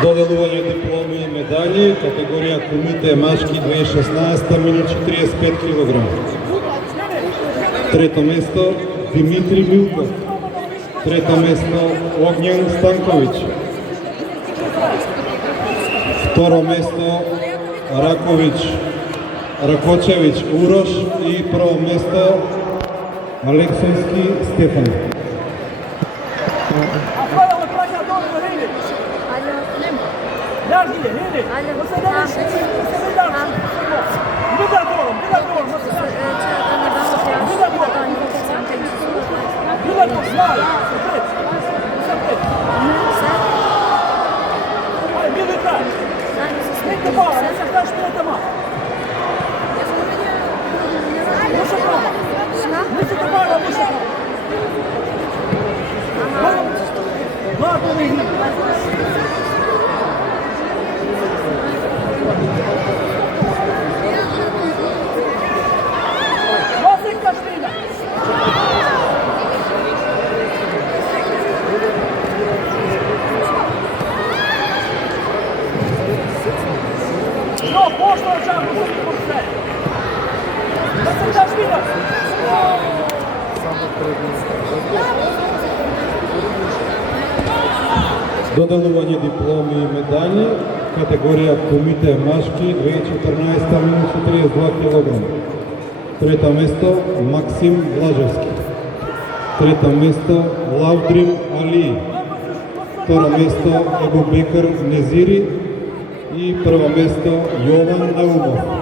Доделување дипломи и медали, категорија комите машки 2016, минус 45 кг. Трето место Димитри Милков. Трето место Огњан Станковиќ. Второ место Ракочевиќ Урош и прво место Алексојски Стефан. Доделување дипломи и медали, категорија комите машки 2014 минус 32 кг. Трето место Максим Влажевски. Трето место Лавдрим Али. Второ место Ебубекар Незири и прво место Јован Наумов.